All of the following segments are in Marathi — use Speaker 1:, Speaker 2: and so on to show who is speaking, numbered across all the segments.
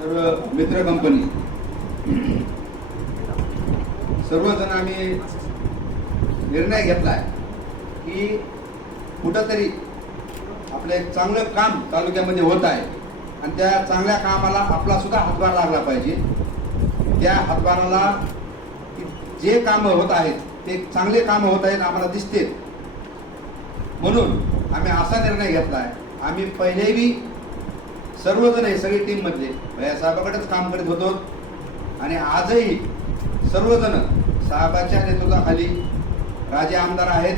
Speaker 1: सर्व मित्र कंपनी सर्वजण आम्ही निर्णय घेतला आहे की कुठंतरी आपलं एक चांगलं काम तालुक्यामध्ये होत आहे आणि त्या चांगल्या कामाला आपला सुद्धा हातभार लागला पाहिजे. त्या हातभाराला जे कामं होत आहेत ते चांगले कामं होत आहेत आम्हाला दिसते म्हणून आम्ही असा निर्णय घेतला आहे आम्ही पहिलेही सर्वजण आहे सगळी टीम मधले. म्हणजे भैया साहेबाकडेच काम करीत होतो. आणि आजही सर्वजण साहेबाच्या नेतृत्वाखाली राजे आमदार आहेत.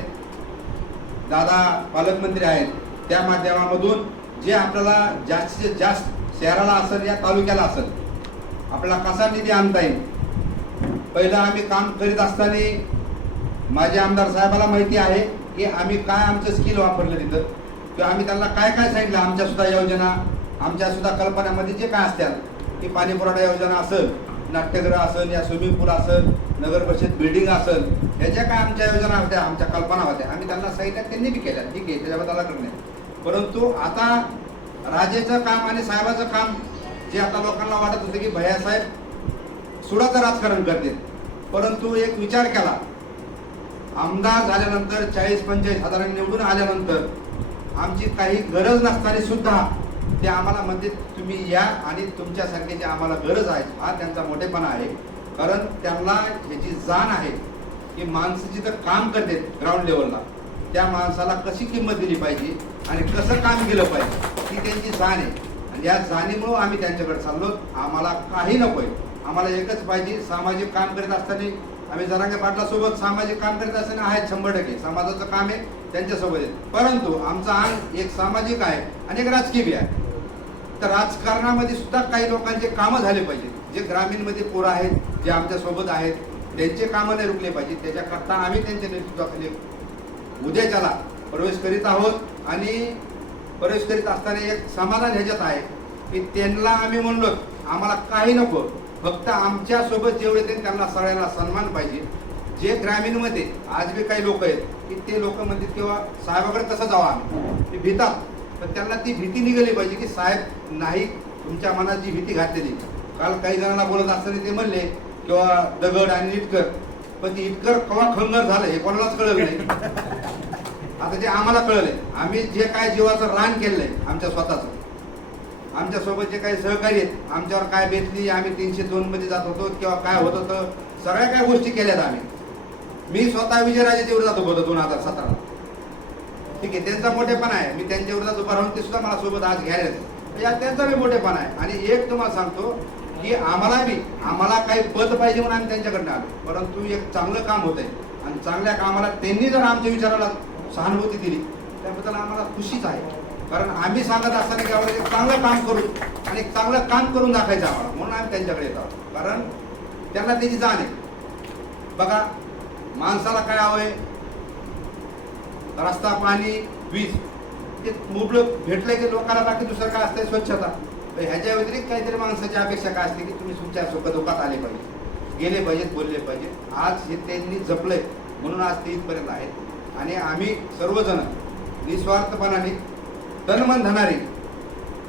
Speaker 1: दादा पालकमंत्री आहेत. त्या माध्यमामधून जे आपल्याला जास्तीत जास्त शहराला असेल या तालुक्याला असेल आपल्याला कसा निधी आणता येईल? पहिलं आम्ही काम करीत असताना माझे आमदार साहेबाला माहिती आहे की आम्ही काय आमचं स्किल वापरलं तिथं? किंवा आम्ही त्यांना काय काय सांगितलं? आमच्या सुद्धा योजना आमच्या सुद्धा कल्पनामध्ये जे काय असतात की पाणीपुरवठा योजना असेल नाट्यगृह असेल या स्विमिंग पूल असेल नगर परिषद बिल्डिंग असेल ह्याच्या काय आमच्या योजना होत्या आमच्या कल्पना होत्या आम्ही त्यांना सांगितल्या त्यांनी बी केल्या ठीक आहे त्याच्याबद्दल करणे नाही? परंतु आता राजेचं काम आणि साहेबाचं काम जे आता लोकांना वाटत होतं की भैयासाहेब सुडाचं राजकारण करतील. परंतु एक विचार केला. आमदार झाल्यानंतर चाळीस पंचेचाळीस हजार निवडून आल्यानंतर आमची काही गरज नसताना सुद्धा ते आम्हाला म्हणते तुम्ही या आणि तुमच्या जे आम्हाला गरज आहे हा त्यांचा मोठेपणा आहे. कारण त्यांना ह्याची जाण आहे की माणसं जिथं काम करते ग्राउंड लेवलला त्या माणसाला कशी किंमत दिली पाहिजे आणि कसं काम केलं पाहिजे ही त्यांची जाण आहे. आणि या जाणीमुळं आम्ही त्यांच्याकडे चाललो. आम्हाला काही नको आहे आम्हाला एकच पाहिजे सामाजिक काम करीत असताना आम्ही जरांगे पाटलासोबत सामाजिक काम करीत असताना आहेत शंभर टक्के. समाजाचं काम आहे त्यांच्यासोबत आहेत. परंतु आमचा अंग एक सामाजिक आहे आणि एक राजकीय आहे. तर राजकारणामध्ये सुद्धा काही लोकांचे कामं झाले पाहिजे. जे ग्रामीणमध्ये पोरं आहेत जे आमच्यासोबत आहेत त्यांचे कामं नाही रुकले पाहिजे. त्याच्याकरता आम्ही त्यांच्या नेतृत्वाखाली उद्याच्याला प्रवेश करीत आहोत आणि प्रवेश करीत असताना एक समाधान ह्याच्यात आहे की त्यांना आम्ही म्हणलो आम्हाला काही नको. फक्त आमच्यासोबत जेवढे ते त्यांना सगळ्यांना सन्मान पाहिजे. जे ग्रामीणमध्ये आज बी काही लोक आहेत की ते लोक म्हणतात किंवा साहेबाकडे कसं जावं आम्ही. ते भीतात. तर त्यांना ती भीती निघाली पाहिजे की साहेब नाही तुमच्या मनात जी भीती घातलेली काल काही जणांना बोलत असताना ते म्हणले किंवा दगड आणि इटकर. पण ती इटकर कवा खंगर झालं हे कोणालाच कळलं नाही. आता ते आम्हाला कळलंय आम्ही जे काय जीवाचं रान केलंय आमच्या स्वतःचं. आमच्यासोबत जे काही सहकारी आहेत आमच्यावर काय बेतली आम्ही तीनशे दोन मध्ये जात होतो किंवा काय होत होतं सगळ्या काय गोष्टी केल्यात आम्ही. मी स्वतः विजयराजे तेवढं जातो होतो दोन हजार सतरा. ठीक आहे त्यांचा मोठेपणा आहे. मी त्यांच्यावर जातो उभा राहून ते सुद्धा मला सोबत आज घ्यायला या म्हणजे त्यांचा बी मोठेपणा आहे. आणि एक तुम्हाला सांगतो की आम्हाला बी आम्हाला काही पद पाहिजे म्हणून आम्ही त्यांच्याकडनं आलो. परंतु एक चांगलं काम होत आहे. आणि चांगल्या कामाला त्यांनी जर आमच्या विचाराला सहानुभूती दिली त्याबद्दल आम्हाला खुशीच आहे. कारण आम्ही सांगत असताना की आम्हाला एक चांगलं काम करू आणि एक चांगलं काम करून दाखवायचं आम्हाला. म्हणून आम्ही त्यांच्याकडे येत आहोत. कारण त्यांना त्याची जाण आहे. बघा माणसाला काय हवंय? रस्ता पाणी वीज ते मुबलक भेटलं की लोकांना बाकी दुसरं काय असतंय? स्वच्छता. तर ह्याच्या व्यतिरिक्त काहीतरी माणसाची अपेक्षा काय असते की तुम्ही तुमच्या सुखदुःखात आले पाहिजे. गेले पाहिजेत बोलले पाहिजेत. आज हे त्यांनी जपलंय. म्हणून आज ते इथपर्यंत आहेत. आणि आम्ही सर्वजण निस्वार्थपणाने तनमन धनारी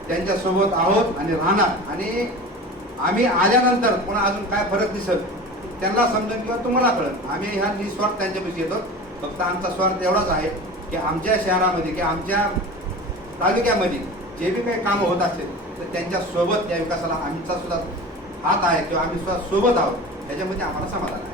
Speaker 1: त्यांच्यासोबत आहोत आणि राहणार. आणि आम्ही आल्यानंतर पुन्हा अजून काय फरक दिसत? त्यांना समजेल किंवा तुम्हाला कळेल. आम्ही ह्या निस्वार्थ त्यांच्यापाशी येतो फक्त आमचा स्वार्थ एवढाच आहे की आमच्या शहरामध्ये की आमच्या तालुक्यामध्ये जे बी काही कामं होत असेल तर त्यांच्यासोबत या विकासाला आमचा सुद्धा हात आहे किंवा आम्ही सुद्धा सोबत आहोत. त्याच्यामध्ये आम्हाला समाधान आहे.